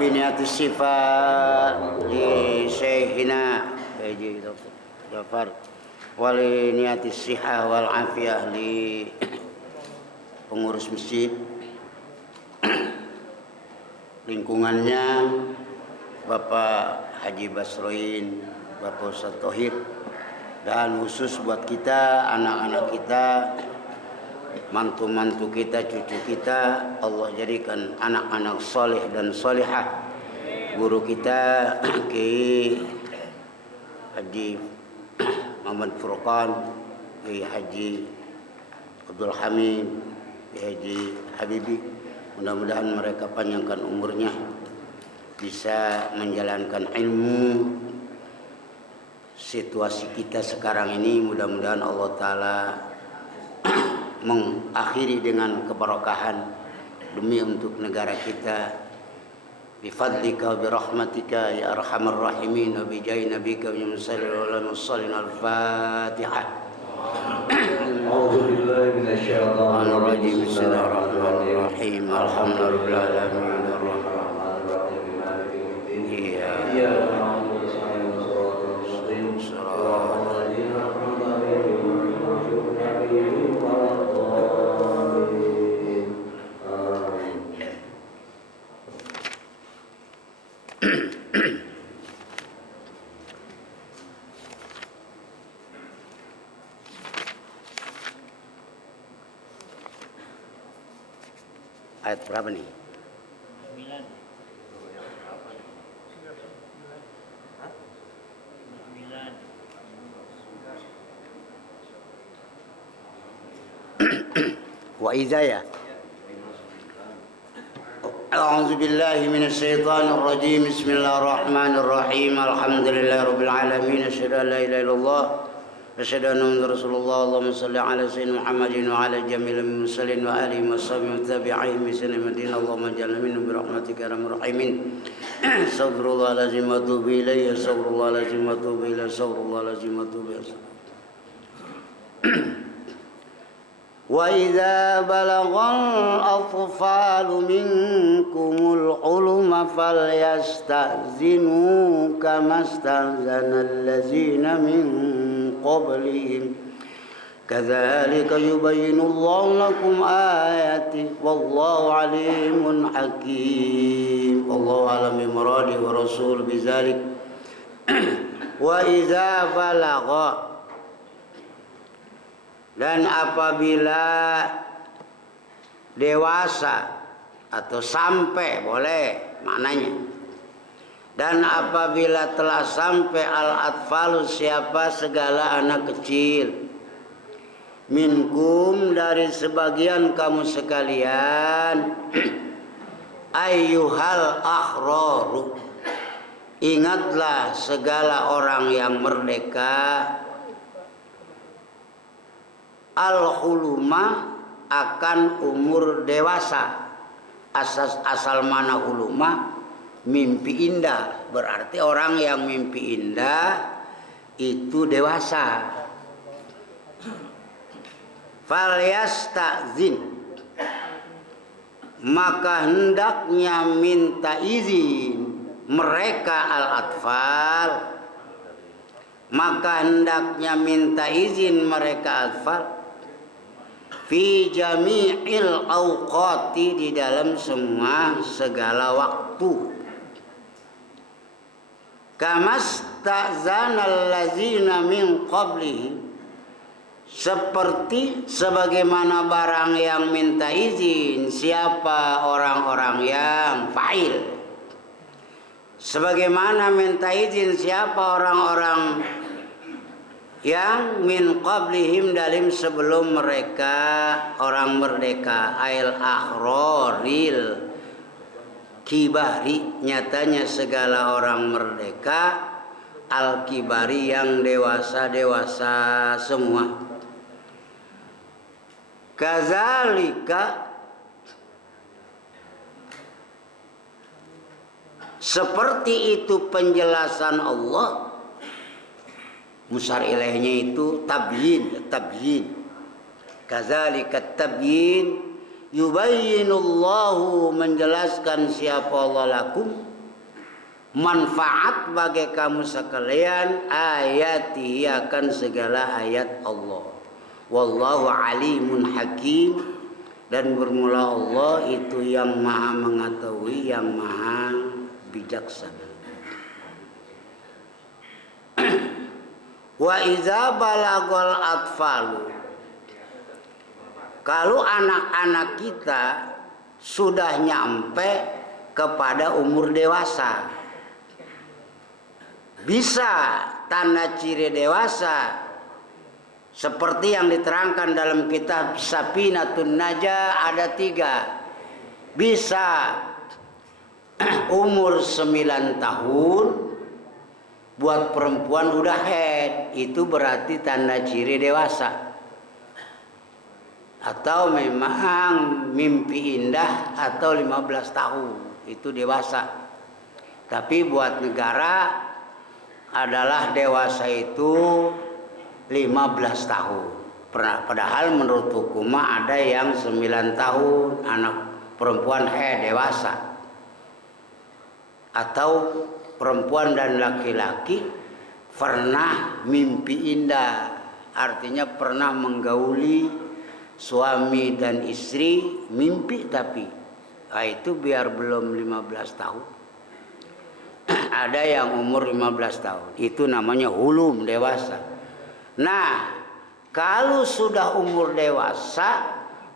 بنيات الشفاء لشيخنا Haji Dr. Jafar ولنيات الصحة والعافية pengurus masjid, lingkungannya, Bapak Haji Basroin, Bapak Ustadz Tohir, dan khusus buat kita, anak-anak kita, mantu-mantu kita, cucu kita, Allah jadikan anak-anak soleh dan solehah. Guru kita Kiai Haji Muhammad Furqan, Kiai Haji Abdul Hamid, Kiai Haji Habibi, mudah-mudahan mereka panjangkan umurnya, bisa menjalankan ilmu. Situasi kita sekarang ini mudah-mudahan Allah Ta'ala mengakhiri dengan keberkahan demi untuk negara kita. Bifadlika wa birahmatika ya arhamar rahimin wa bijahi nabika wa musallin al-Fatihah. A'udzu billahi minasyaitonir rajim. Bismillahirrahmanirrahim. Alhamdulillahil alamin arrahmanir rahim maliki yaumiddin. Iyyaka na'budu wa iyyaka nasta'in. Shiratal ladzina an'amta 'alaihim ghairil maghdubi 'alaihim waladdallin. Amin. Ayat berapa nih? 9. Wa idza ya. A'udzu billahi minasy syaithanir rajim. Bismillahirrahmanirrahim. Alhamdulillahirabbil alamin. Asyhadu an la ilaha illallah wa asyhadu anna muhammadar rasulullah. Allahumma shalli ala sayyidina Muhammadin wa ala jamil mursalin wa alihi washabbihi wa tabi'ihim bi sanadin. Allahumma ij'alna minhum bi rahmatika ya arhamar rahimin. Astaghfirullahalazim wa atubu ilayhi. Astaghfirullahalazim wa atubu ilayhi. Astaghfirullahalazim wa atubu ilayhi. وَإِذَا بَلَغَ الْأَطْفَالُ مِنكُمُ الْحُلُمَ فَلْيَسْتَأْذِنُوا كَمَا اسْتَأْذَنَ الَّذِينَ مِنْ قَبْلِهِمْ كَذَلِكَ يُبَيِّنُ اللَّهُ لَكُمْ آيَاتِهِ وَاللَّهُ عَلِيمٌ حَكِيمٌ. اللَّهُ أعلم بمراده ورسوله بذلك. وَإِذَا بَلَغَ, dan apabila dewasa atau sampai, boleh maknanya. Dan apabila telah sampai al-atfalu, siapa segala anak kecil, minkum, dari sebagian kamu sekalian, ayyuhal akhraru, ingatlah segala orang yang merdeka, al-huluma, akan umur dewasa. Asal mana huluma? Mimpi indah. Berarti orang yang mimpi indah itu dewasa. Falyasta'zin, maka hendaknya minta izin mereka al-atfal, maka hendaknya minta izin mereka atfal fi jami'il awqati, di dalam semua segala waktu. Kamasta'zanal ladzina min qablihi, seperti sebagaimana barang yang minta izin siapa orang-orang yang fa'il, sebagaimana minta izin siapa orang-orang yang min qablihim, dalam sebelum mereka orang merdeka, ail akhroril kibari, nyatanya segala orang merdeka, al kibari, yang dewasa-dewasa semua. Kazalika, seperti itu penjelasan Allah. Musyar ilaihnya itu tabyin. Kazalika tabyin, yubayyinullahu menjelaskan siapa Allah lakum manfaat bagi kamu sekalian ayati akan segala ayat Allah. Wallahu alimun hakim, dan bermula Allah itu yang maha mengetahui, yang maha bijaksana. Wa iza balagol atfalu, kalau anak-anak kita sudah nyampe kepada umur dewasa, bisa tanda ciri dewasa seperti yang diterangkan dalam kitab Safinatun Najah ada 3. Bisa umur 9 tahun, buat perempuan udah head, itu berarti tanda ciri dewasa. Atau memang mimpi indah atau 15 tahun, itu dewasa. Tapi buat negara adalah dewasa itu 15 tahun. Padahal menurut hukum ada yang 9 tahun anak perempuan dewasa. Atau perempuan dan laki-laki pernah mimpi indah, artinya pernah menggauli suami dan istri mimpi, tapi itu biar belum 15 tahun. Ada yang umur 15 tahun, itu namanya hulum, dewasa. Nah, kalau sudah umur dewasa,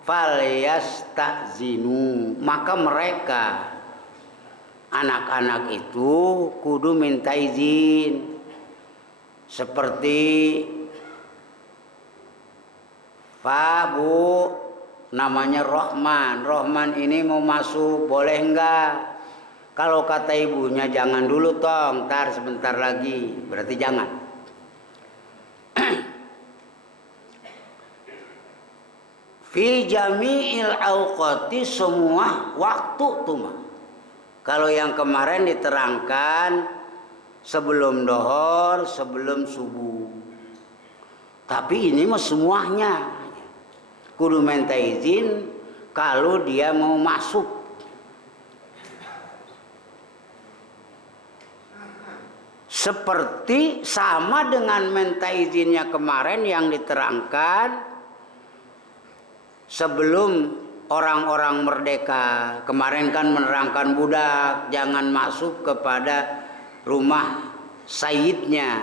falyastazinu, maka mereka anak-anak itu kudu minta izin. Seperti Pak Bu, namanya Rohman. Rohman ini mau masuk, boleh enggak? Kalau kata ibunya jangan dulu tong, ntar sebentar lagi, berarti jangan. Fi jami'il awqati, semua waktu tuh mah. Kalau yang kemarin diterangkan sebelum dohor, sebelum subuh. Tapi ini mah semuanya. Kudu minta izin kalau dia mau masuk. Seperti sama dengan minta izinnya kemarin yang diterangkan sebelum orang-orang merdeka. Kemarin kan menerangkan budak jangan masuk kepada rumah sayyidnya,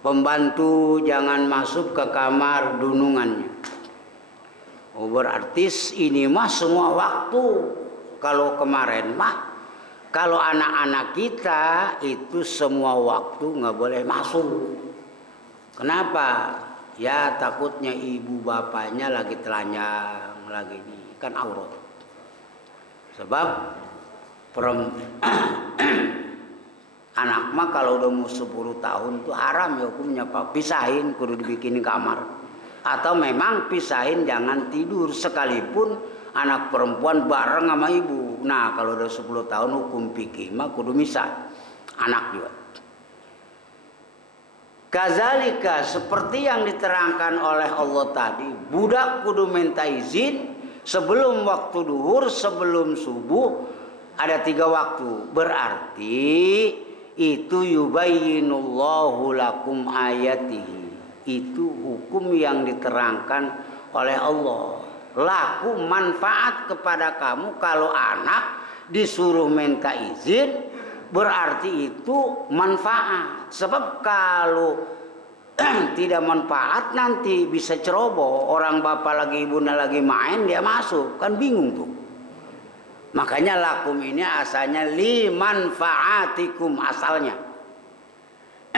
pembantu jangan masuk ke kamar dunungannya. Oh, berarti ini mah semua waktu. Kalau kemarin mah, kalau anak-anak kita itu semua waktu nggak boleh masuk. Kenapa? Ya takutnya ibu bapaknya lagi telanjang, lagi ini kan aurat. Sebab anak mah kalau udah mau 10 tahun tuh haram ya hukumnya, Pak. Pisahin, kudu dibikin kamar. Atau memang pisahin, jangan tidur sekalipun anak perempuan bareng sama ibu. Nah kalau udah 10 tahun hukum fikih mah kudu misah anak juga. Kazalika, seperti yang diterangkan oleh Allah tadi, budak kudu minta izin sebelum waktu duhur, sebelum subuh, ada 3 waktu. Berarti itu yubayyinullahu lakum ayatihi, itu hukum yang diterangkan oleh Allah. Laku manfaat kepada kamu. Kalau anak disuruh minta izin berarti itu manfaat. Sebab kalau tidak manfaat nanti bisa ceroboh. Orang bapak lagi ibunda lagi main dia masuk, kan bingung tuh. Makanya lakum ini asalnya limanfaatikum asalnya.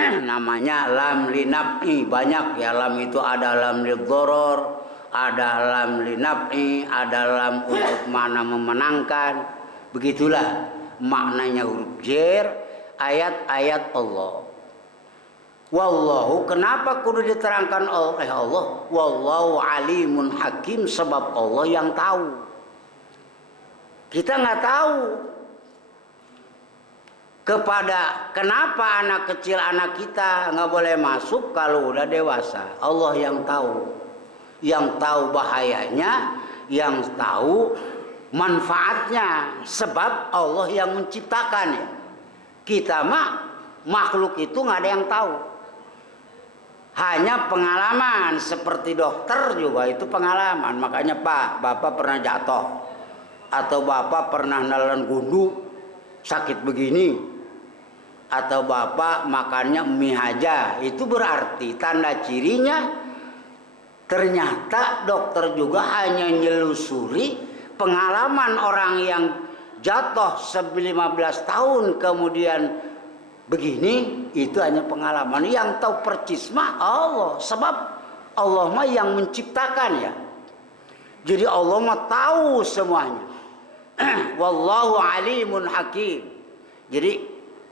Namanya lam linaf'i, banyak ya lam itu, ada lam lidhoror, ada lam linaf'i, ada lam untuk mana memenangkan. Begitulah maknanya huruf jer ayat-ayat Allah. Wallahu, kenapa kudu diterangkan oleh Allah? Wallahu alimun hakim, sebab Allah yang tahu. Kita nggak tahu kepada kenapa anak kecil anak kita nggak boleh masuk kalau udah dewasa. Allah yang tahu bahayanya, yang tahu manfaatnya, sebab Allah yang menciptakannya. Kita mah makhluk itu nggak ada yang tahu, hanya pengalaman. Seperti dokter juga itu pengalaman. Makanya Pak, Bapak pernah jatuh atau Bapak pernah nelan gundu sakit begini, atau Bapak makannya mie aja, itu berarti tanda cirinya ternyata dokter juga hanya nyelusuri pengalaman orang yang jatuh 15 tahun kemudian begini. Itu hanya pengalaman. Yang tahu percis mah Allah, sebab Allah mah yang menciptakan ya. Jadi Allah mah tahu semuanya. Wallahu alimun hakim. Jadi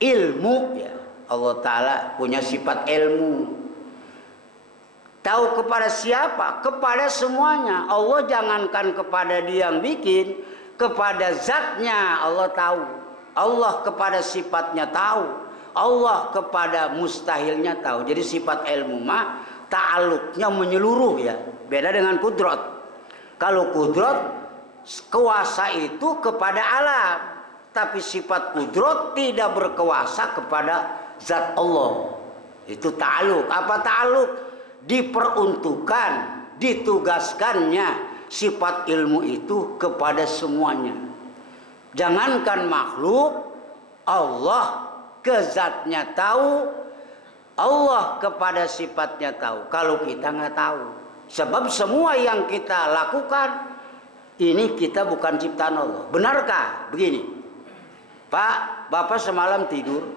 ilmu ya, Allah Ta'ala punya sifat ilmu. Tahu kepada siapa? Kepada semuanya. Allah jangankan kepada dia yang bikin, kepada zatnya Allah tahu. Allah kepada sifatnya tahu. Allah kepada mustahilnya tahu. Jadi sifat ilmu mah ta'aluknya menyeluruh ya. Beda dengan kudrat. Kalau kudrat, kuasa itu kepada alam. Tapi sifat kudrat tidak berkuasa kepada zat Allah. Itu ta'aluk. Apa ta'aluk? Diperuntukkan, ditugaskannya sifat ilmu itu kepada semuanya. Jangankan makhluk, Allah ke zatnya tahu, Allah kepada sifatnya tahu. Kalau kita nggak tahu, sebab semua yang kita lakukan ini kita bukan ciptaan Allah. Benarkah begini? Pak, Bapak semalam tidur,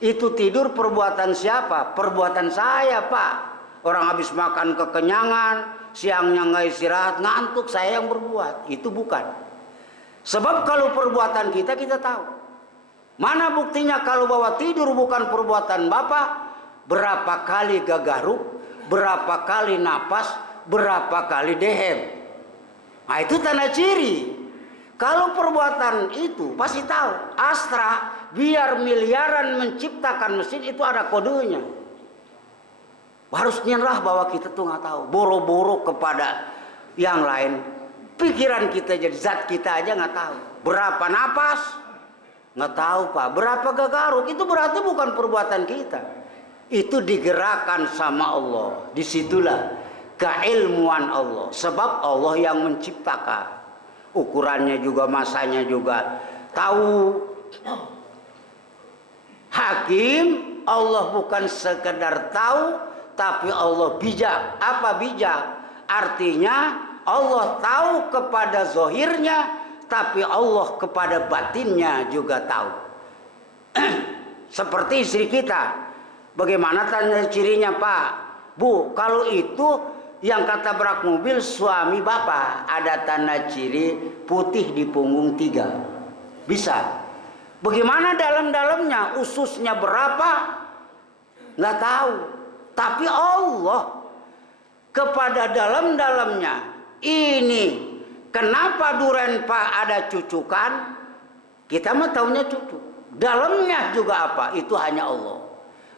itu tidur perbuatan siapa? Perbuatan saya, Pak. Orang habis makan kekenyangan, siangnya nggak istirahat, ngantuk, saya yang berbuat. Itu bukan. Sebab kalau perbuatan kita tahu. Mana buktinya kalau bahwa tidur bukan perbuatan Bapak? Berapa kali gagaruk, berapa kali napas, berapa kali dehem. Nah itu tanda ciri. Kalau perbuatan itu pasti tahu. Astra biar miliaran menciptakan mesin itu ada kodenya. Harus nyerah bahwa kita tuh nggak tahu. Boro-boro kepada yang lain. Pikiran kita jadi zat kita aja nggak tahu. Berapa napas? Nggak tahu Pak. Berapa gagaruk? Itu berarti bukan perbuatan kita. Itu digerakkan sama Allah. Disitulah keilmuan Allah. Sebab Allah yang menciptakan. Ukurannya juga, masanya juga tahu. Hakim, Allah bukan sekedar tahu, tapi Allah bijak. Apa bijak? Artinya Allah tahu kepada zahirnya, tapi Allah kepada batinnya juga tahu. Seperti istri kita. Bagaimana tanda cirinya Pak? Bu, kalau itu yang kata brak mobil suami Bapak, ada tanda ciri putih di punggung 3. Bisa. Bagaimana dalam-dalamnya? Ususnya berapa? Nggak tahu. Tapi Allah kepada dalam-dalamnya ini. Kenapa duren Pak ada cucukan? Kita mah taunya cucu. Dalamnya juga apa? Itu hanya Allah.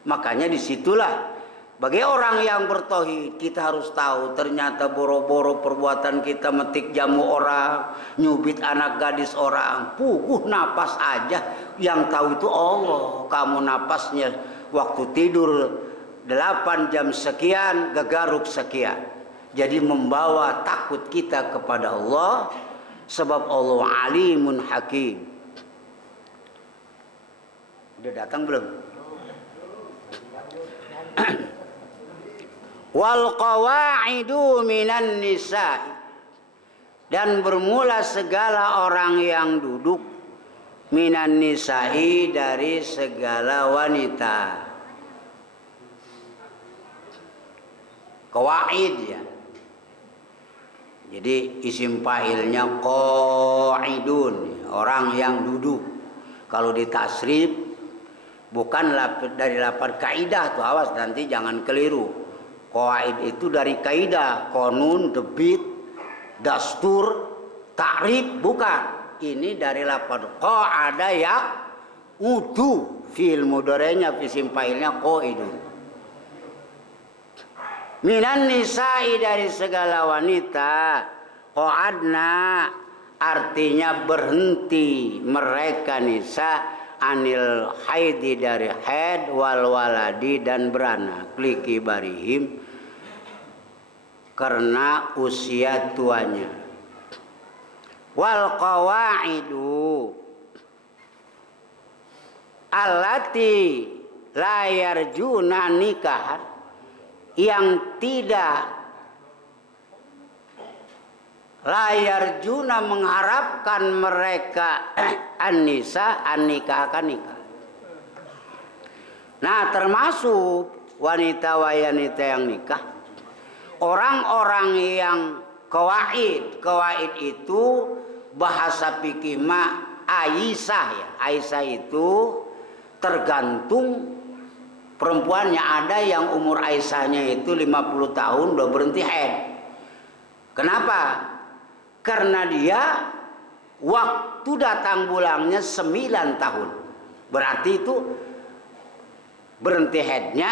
Makanya disitulah bagi orang yang bertauhid kita harus tahu ternyata boro-boro perbuatan kita metik jamu orang, nyubit anak gadis orang, napas aja yang tahu itu Allah. Kamu napasnya waktu tidur 8 jam sekian, gagaruk sekian. Jadi membawa takut kita kepada Allah, sebab Allah alimun hakim. Udah datang belum? Wal qawaidu minan nisa, dan bermula segala orang yang duduk minan nisa'i dari segala wanita. Qawaid ya. Jadi isim fa'ilnya qaidun, orang yang duduk. Kalau ditasrif bukan dari lafaz kaidah tuh, awas nanti jangan keliru. Qawaid itu dari kaidah, qanun, debit, dastur, ta'rif, bukan. Ini dari lafaz qa'ada ya udu, fi'il mudhari'nya isim fa'ilnya qaidun. Minan nisa'i dari segala wanita, qa'adna artinya berhenti mereka nisa anil haidi dari haid wal waladi dan beranak liki barihim karena usia tuanya. Wal qawaidu allati la yarjuna nikahan, yang tidak layar juna mengharapkan mereka an-nisa an-nikah akan nikah. Nah, termasuk wanita-wanita yang nikah, orang-orang yang kawaid. Kawaid itu bahasa fikih Aisyah ya. Aisyah itu tergantung perempuannya. Ada yang umur Aisyahnya itu 50 tahun udah berhenti haid. Kenapa? Karena dia waktu datang bulannya 9 tahun. Berarti itu berhenti haidnya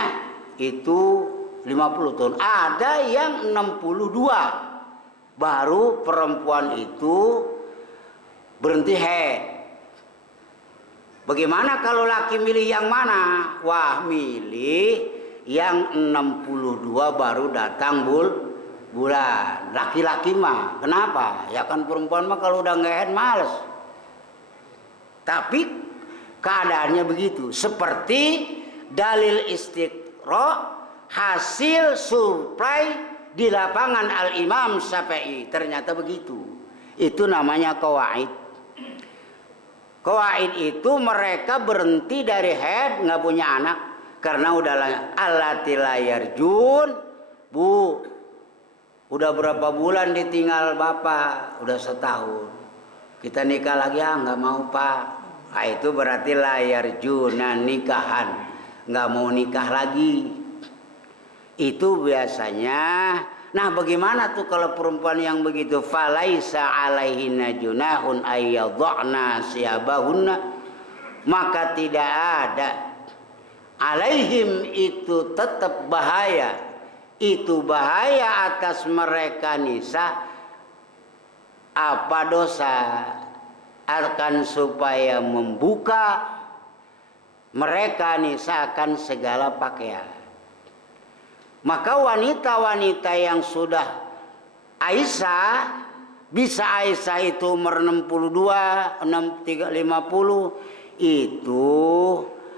itu 50 tahun. Ada yang 62 baru perempuan itu berhenti haid. Bagaimana kalau laki milih yang mana? Wah, milih yang 62 baru datang bulan. Laki-laki mah kenapa? Ya kan perempuan mah kalau udah nggak haid males. Tapi keadaannya begitu. Seperti dalil istiqra hasil survei di lapangan Al-Imam Syafi'i. Ternyata begitu. Itu namanya qawaid. Qawaid itu mereka berhenti dari haid, nggak punya anak karena udah allati la yarjun. Bu, udah berapa bulan ditinggal bapak? Udah setahun. Kita nikah lagi nggak mau pak. Nah, itu berarti la yarjuna nikahan, nggak mau nikah lagi. Itu biasanya. Nah, bagaimana tuh kalau perempuan yang begitu? Falaisa alaihinna junahun ayyadhna siyabahunna, maka tidak ada alaihim, itu tetap bahaya. Itu bahaya atas mereka nisa. Apa dosa? Akan supaya membuka mereka nisa akan segala pakaian. Maka wanita-wanita yang sudah Aisyah, bisa Aisyah itu umur 62, 63, 50, itu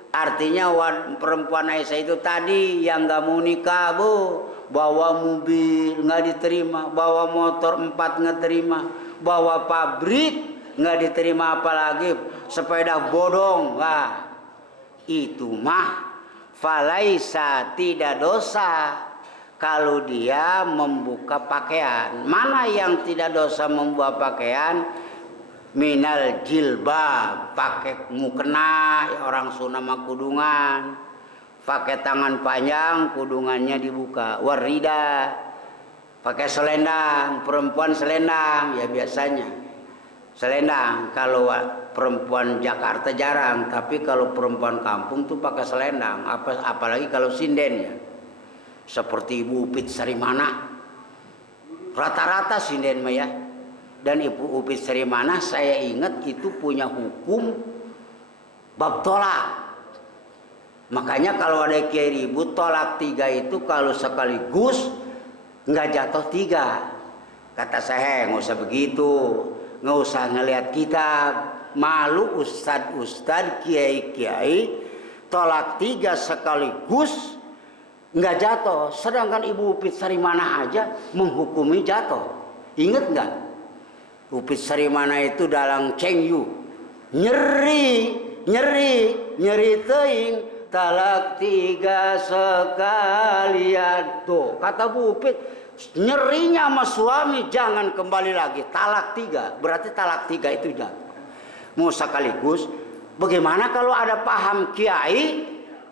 artinya perempuan Aisyah itu tadi yang gak mau nikah, bu, bawa mobil nggak diterima, bawa motor 4 nggak terima, bawa pabrik nggak diterima, apalagi sepeda bodong. Wah, itu mah falaisa, tidak dosa kalau dia membuka pakaian. Mana yang tidak dosa membuka pakaian? Minal jilbab, pakai mukena, orang Sunda mah kudungan, pakai tangan panjang, kudungannya dibuka. Warida, pakai selendang, perempuan selendang ya biasanya selendang. Kalau perempuan Jakarta jarang, tapi kalau perempuan kampung tuh pakai selendang. Apalagi kalau sinden ya, seperti Ibu Upit Sarimana, rata-rata sinden mah ya. Dan Ibu Upit Sarimana saya ingat itu punya hukum bab tolak. Makanya kalau ada kiai ribut tolak 3 itu kalau sekaligus nggak jatuh 3. Kata saya nggak usah begitu, nggak usah ngelihat kitab. Malu ustad-ustad, kiai-kiai tolak 3 sekaligus nggak jatuh. Sedangkan Ibu Upit Sarimana aja menghukumi jatuh. Ingat nggak? Upit Sarimana itu dalam Cengyu nyeri teing talak 3 sekalian. Tuh kata Bu Upit, nyerinya sama suami jangan kembali lagi, talak 3. Berarti talak 3 itu jatuh. Mau sekaligus. Bagaimana kalau ada paham kiai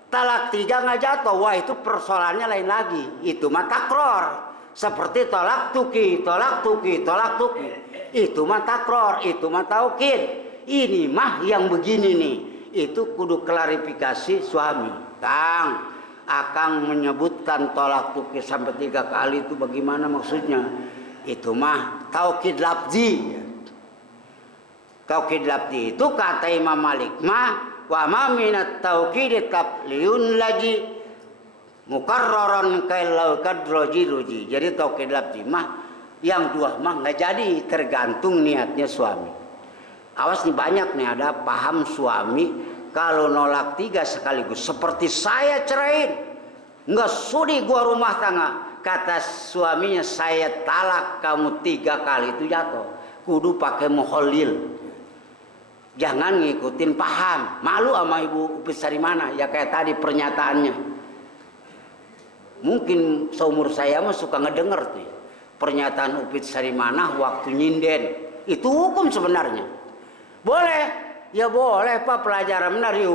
talak 3 nggak jatuh? Wah, itu persoalannya lain lagi. Itu mah takror. Seperti tolak tuki. Itu mah takror, itu mah taukid. Ini mah yang begini nih, itu kudu klarifikasi suami. Kang, akang menyebutkan tolak tuki sampai 3 kali itu bagaimana maksudnya? Itu mah taukid lafzi. Taukid lafzi itu kata Imam Malik mah wa ma minat taukid tabliun lagi mukarraran kailau kadroji ruji. Jadi taukid lafzi mah yang dua mah nggak jadi, tergantung niatnya suami. Awas nih, banyak nih ada paham suami kalau nolak 3 sekaligus, seperti saya ceraiin, nggak sudi gua rumah tangga. Kata suaminya, saya talak kamu 3 kali, itu jatuh. Kudu pakai muholil. Jangan ngikutin paham. Malu sama Ibu Upis Sarimana, ya kayak tadi pernyataannya. Mungkin seumur saya mah suka ngedenger tuh pernyataan Upis Sarimana waktu nyinden. Itu hukum sebenarnya. Boleh, ya boleh Pak, pelajaran benar ya.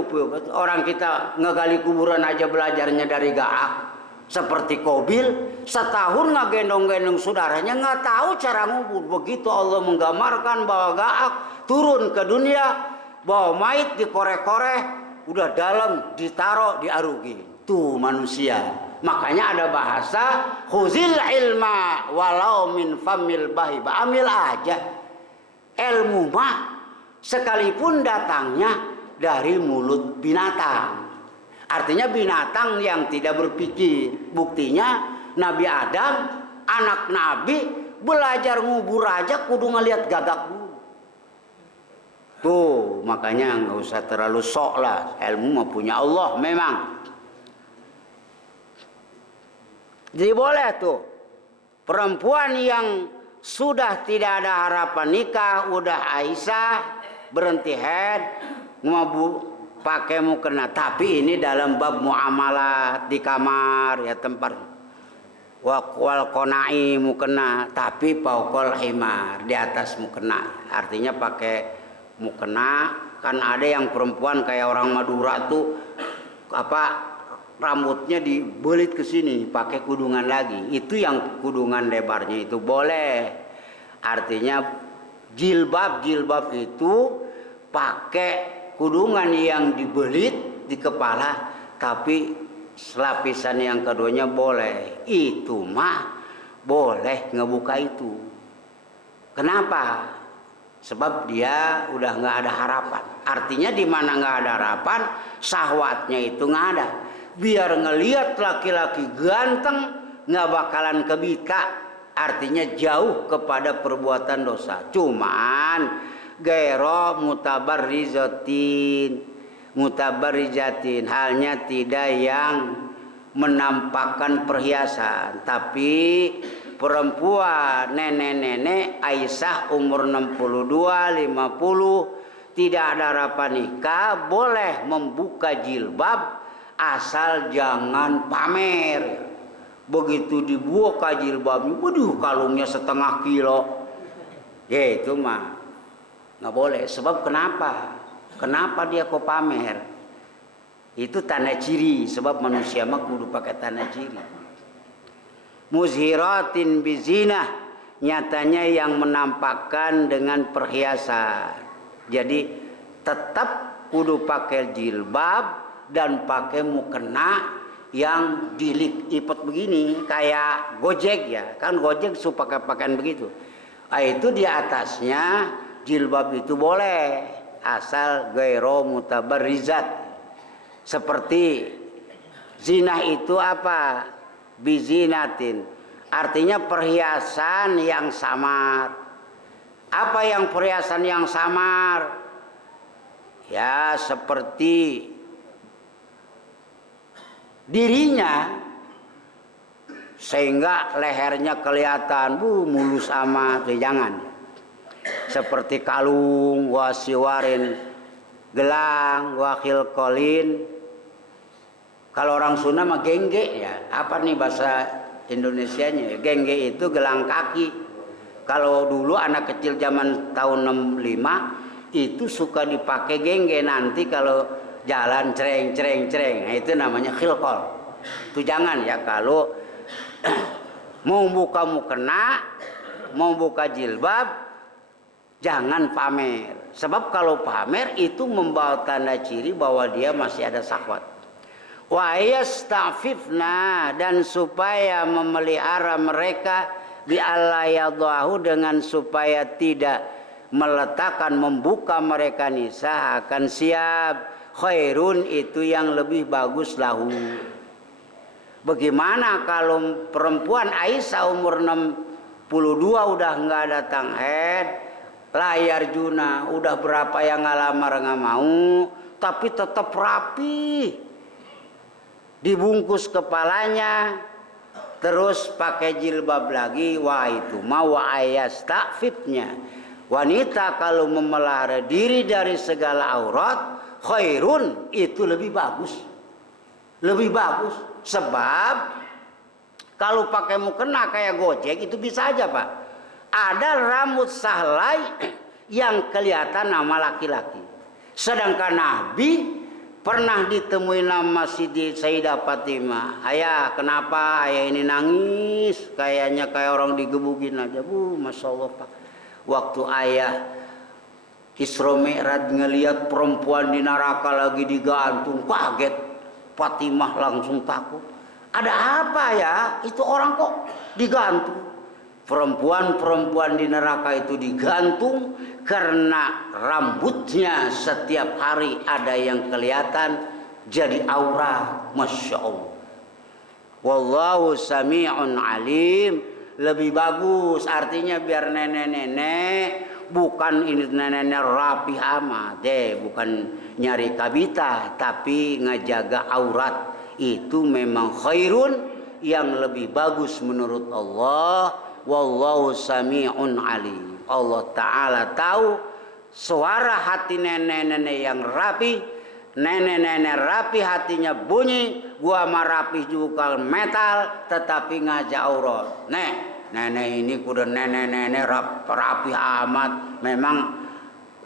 Orang kita ngegali kuburan aja belajarnya dari Gaak. Seperti Kobil, setahun ngegendong-gendong saudaranya, nggak tahu cara ngubur. Begitu Allah menggambarkan bahwa Gaak turun ke dunia, bawa mayit dikorek-korek, udah dalam ditaruh di arugi. Tuh manusia. Makanya ada bahasa khuzil ilma walau min famil bahiba. Ambil aja ilmu mah sekalipun datangnya dari mulut binatang. Artinya binatang yang tidak berpikir. Buktinya Nabi Adam, anak Nabi, belajar ngubur aja kudu ngeliat gagak dulu. Tuh makanya nggak usah terlalu sok lah. Ilmu mah punya Allah memang. Jadi boleh tuh perempuan yang sudah tidak ada harapan nikah, udah Aisyah, berhenti head, mau pakai mukena. Tapi ini dalam bab muamalah di kamar ya, tempat wal konai mukena, tapi paukol himar di atas mukena. Artinya pakai mukena. Kan ada yang perempuan kayak orang Madura tuh apa, rambutnya dibelit ke sini, pakai kudungan lagi. Itu yang kudungan lebarnya itu boleh. Artinya jilbab itu pakai kudungan yang dibelit di kepala, tapi lapisan yang keduanya boleh. Itu mah boleh ngebuka itu. Kenapa? Sebab dia udah nggak ada harapan. Artinya di mana nggak ada harapan, syahwatnya itu nggak ada. Biar ngelihat laki-laki ganteng nggak bakalan kebita, artinya jauh kepada perbuatan dosa. Cuman gairo mutabarrijatin, halnya tidak yang menampakkan perhiasan. Tapi perempuan nenek-nenek Aisyah umur 62 50 tidak ada harapan nikah, boleh membuka jilbab asal jangan pamer. Begitu dibuka jilbabnya, waduh kalungnya 1,5 kilo. Ya itu mah nggak boleh. Sebab kenapa? Kenapa dia kok pamer? Itu tanda ciri. Sebab manusia mah kudu pakai tanda ciri. Muzhiratin bizinah, nyatanya yang menampakkan dengan perhiasan. Jadi tetap kudu pakai jilbab dan pakai mukena yang dilipat begini kayak Gojek ya, kan Gojek suka pakai pakaian begitu. Itu di atasnya jilbab itu boleh asal gairo mutabarrizat. Seperti zina itu apa? Bizinatin, artinya perhiasan yang samar. Apa yang perhiasan yang samar? Ya seperti dirinya sehingga lehernya kelihatan mulus amat, jangan. Seperti kalung, wasiwarin, gelang, wakil kolin. Kalau orang Sunda mah gengge ya. Apa nih bahasa Indonesianya? Gengge itu gelang kaki. Kalau dulu anak kecil zaman tahun 65 itu suka dipakai gengge, nanti kalau jalan cereng. Nah itu namanya khilqol. Itu jangan ya. Kalau mau buka mukena, mau buka jilbab, jangan pamer. Sebab kalau pamer itu membawa tanda ciri bahwa dia masih ada syahwat. Wa yastafifna, dan supaya memelihara mereka bi alla yadahu, dengan supaya tidak meletakkan, membuka mereka nisa akan siap. Khairun itu yang lebih bagus lahu. Bagaimana kalau perempuan Aisyah umur 62 udah nggak datang haid, layar juna, udah berapa yang ngalamar nggak mau, tapi tetap rapi, dibungkus kepalanya, terus pakai jilbab lagi. Wah itu mau ayas takfifnya. Wanita kalau memelihara diri dari segala aurat, khairun itu lebih bagus. Lebih bagus. Sebab kalau pakai mukena kayak Gojek itu bisa aja Pak. Ada rambut sahlai yang kelihatan nama laki-laki. Sedangkan Nabi pernah ditemui nama Siti Sayyidah Fatimah. Ayah kenapa ayah ini nangis? Kayaknya kayak orang digebukin aja. Masya Allah Pak. Waktu ayah Isra Mi'raj ngelihat perempuan di neraka lagi digantung, kaget. Fatimah langsung takut. Ada apa ya? Itu orang kok digantung. Perempuan-perempuan di neraka itu digantung karena rambutnya setiap hari ada yang kelihatan jadi aurat. Masya Allah. Wallahu sami'un alim. Lebih bagus, artinya biar nenek-nenek, bukan ini nenek-nenek rapi amat bukan nyari kabita, tapi ngejaga aurat. Itu memang khairun, yang lebih bagus menurut Allah. Wallahu sami'un alim. Allah Ta'ala tahu suara hati nenek-nenek yang rapi. Nenek-nenek rapi hatinya bunyi, gua mah rapi juga metal, tetapi ngajak aurat. Nenek ini kuda nenek-nenek rapi amat. Memang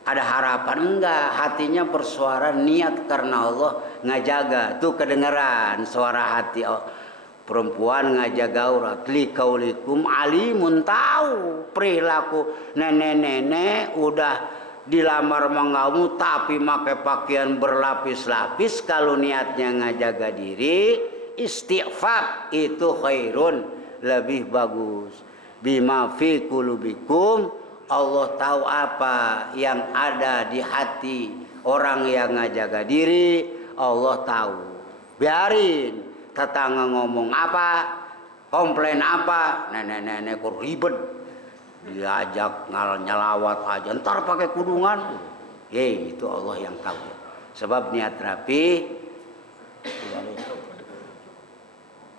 ada harapan enggak? Hatinya bersuara niat karena Allah ngajaga. Tuh kedengeran suara hati perempuan ngajaga aurat. Likaulikum alimun, tahu perilaku nenek-nenek udah dilamar mengamu tapi pakai pakaian berlapis-lapis. Kalau niatnya ngajaga diri, istighfar itu khairun, lebih bagus. Bima fi qulubikum, Allah tahu apa yang ada di hati orang yang ngajaga diri. Allah tahu. Biarin tetangga ngomong apa, komplain apa, nenek-nenek kok ribet, diajak nyalawat aja, ntar pakai kudungan. Itu Allah yang tahu. Sebab niat rapi.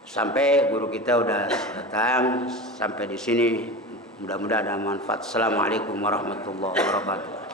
Sampai guru kita udah datang sampai di sini. Mudah-mudahan ada manfaat. Assalamualaikum warahmatullahi wabarakatuh.